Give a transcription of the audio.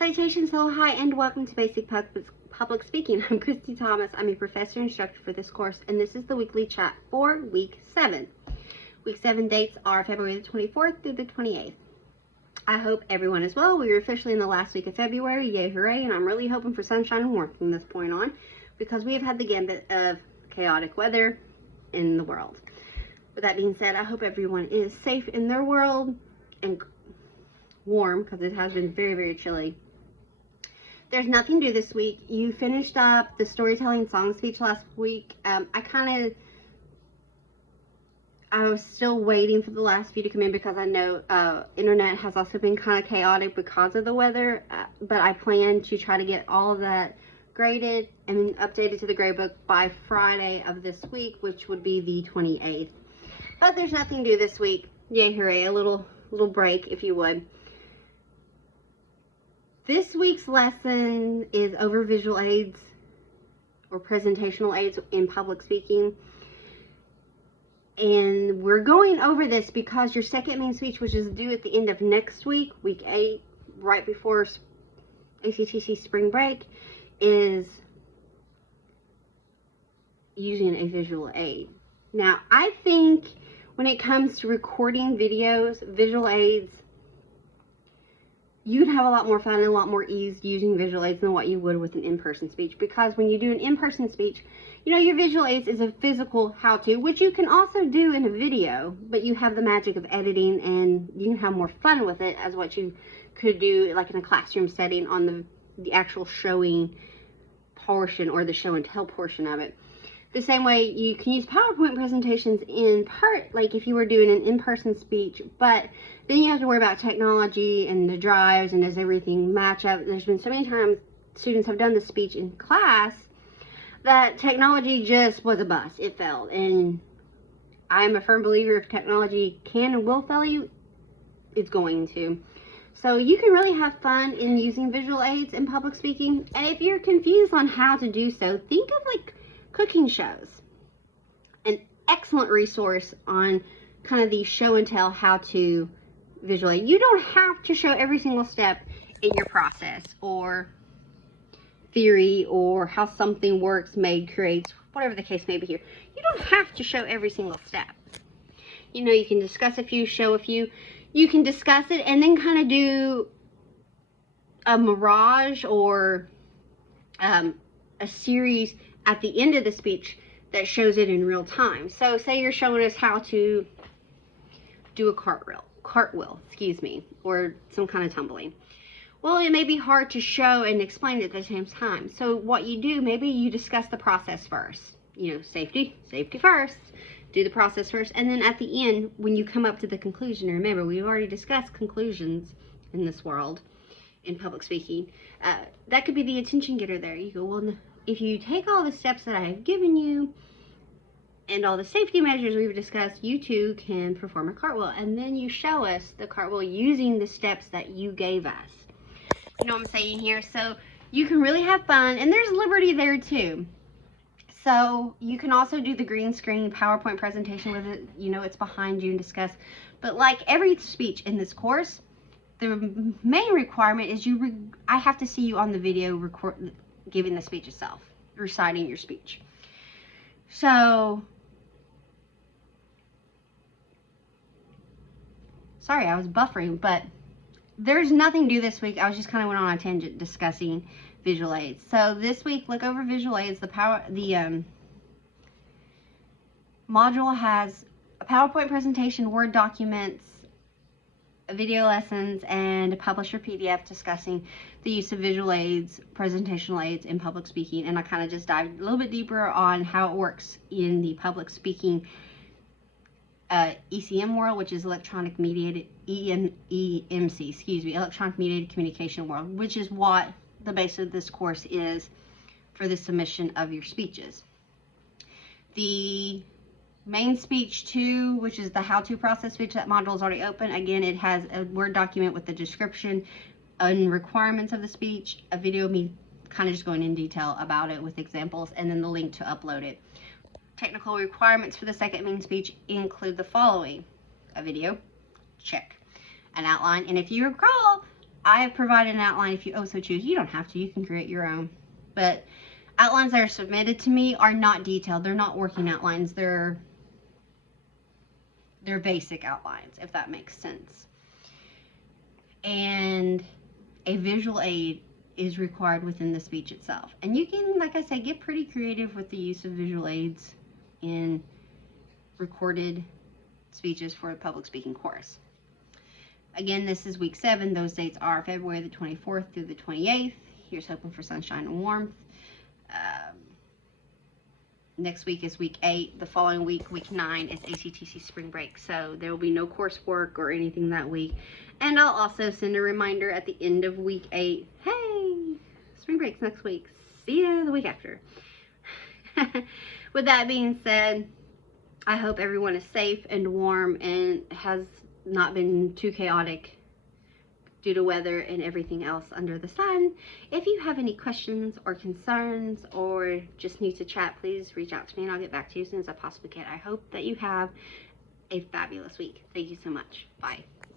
Citations, hello, hi, and welcome to Basic Public Speaking. I'm Christy Thomas. I'm a professor instructor for this course, and this is the weekly chat for Week 7. Week 7 dates are February the 24th through the 28th. I hope everyone is well. We are officially in the last week of February. Yay, hooray, and I'm really hoping for sunshine and warmth from this point on, because we have had the gambit of chaotic weather in the world. With that being said, I hope everyone is safe in their world and warm, because it has been very, very chilly. There's nothing due this week. You finished up the storytelling song speech last week. I was still waiting for the last few to come in, because I know internet has also been kind of chaotic because of the weather, but I plan to try to get all of that graded and updated to the grade book by Friday of this week, which would be the 28th. But there's nothing due this week. Yay, hooray, a little break, if you would. This week's lesson is over visual aids or presentational aids in public speaking. And we're going over this because your second main speech, which is due at the end of next week, week 8, right before ACTC spring break, is using a visual aid. Now, I think when it comes to recording videos, visual aids, you'd have a lot more fun and a lot more ease using visual aids than what you would with an in-person speech. Because when you do an in-person speech, you know, your visual aids is a physical how-to, which you can also do in a video, but you have the magic of editing and you can have more fun with it as what you could do like in a classroom setting on the actual showing portion or the show and tell portion of it. The same way you can use PowerPoint presentations in part, like if you were doing an in-person speech, but then you have to worry about technology and the drives and does everything match up. There's been so many times students have done the speech in class that technology just was a bust. It failed. And I'm a firm believer if technology can and will fail you, it's going to. So you can really have fun in using visual aids in public speaking. And if you're confused on how to do so, think of like cooking shows. An excellent resource on kind of the show and tell how to visual aid. You don't have to show every single step in your process or theory or how something works, made, creates, whatever the case may be here. You don't have to show every single step. You know, you can discuss a few, show a few. You can discuss it and then kind of do a mirage or a series at the end of the speech that shows it in real time. So say you're showing us how to do a cartwheel, excuse me, or some kind of tumbling. Well, it may be hard to show and explain it at the same time. So what you do, maybe you discuss the process first. You know, safety first. Do the process first. And then at the end, when you come up to the conclusion, remember, we've already discussed conclusions in this world, in public speaking. That could be the attention getter there. You go, well, if you take all the steps that I have given you and all the safety measures we've discussed, you too can perform a cartwheel. And then you show us the cartwheel using the steps that you gave us. You know what I'm saying here? So you can really have fun, and there's liberty there too. So you can also do the green screen PowerPoint presentation with it. You know, it's behind you and discuss. But like every speech in this course, the main requirement is I have to see you on the video giving the speech itself, reciting your speech. So, sorry, I was buffering, but there's nothing due this week. I was just kind of went on a tangent discussing visual aids. So this week, look over visual aids. The module has a PowerPoint presentation, Word documents, video lessons, and a publisher PDF discussing the use of visual aids, presentational aids in public speaking. And I kind of just dived a little bit deeper on how it works in the public speaking ECM world, which is electronic mediated, EMC, excuse me, electronic mediated communication world, which is what the base of this course is for the submission of your speeches. The main speech 2, which is the how-to process speech, that module is already open. Again, it has a Word document with the description and requirements of the speech, a video of me kind of just going in detail about it with examples, and then the link to upload it. Technical requirements for the second main speech include the following: a video, check, an outline, and if you recall, I have provided an outline if you also choose. You don't have to. You can create your own. But outlines that are submitted to me are not detailed. They're not working outlines. They're basic outlines, if that makes sense. And a visual aid is required within the speech itself. And you can, like I said, get pretty creative with the use of visual aids in recorded speeches for the public speaking course. Again, this is week 7. Those dates are February the 24th through the 28th. Here's hoping for sunshine and warmth. Next week is week 8. The following week, week 9, is ACTC spring break. So there will be no coursework or anything that week. And I'll also send a reminder at the end of week 8. Hey, spring break's next week. See you the week after. With that being said, I hope everyone is safe and warm and has not been too chaotic due to weather and everything else under the sun. If you have any questions or concerns or just need to chat, please reach out to me and I'll get back to you as soon as I possibly can. I hope that you have a fabulous week. Thank you so much. Bye.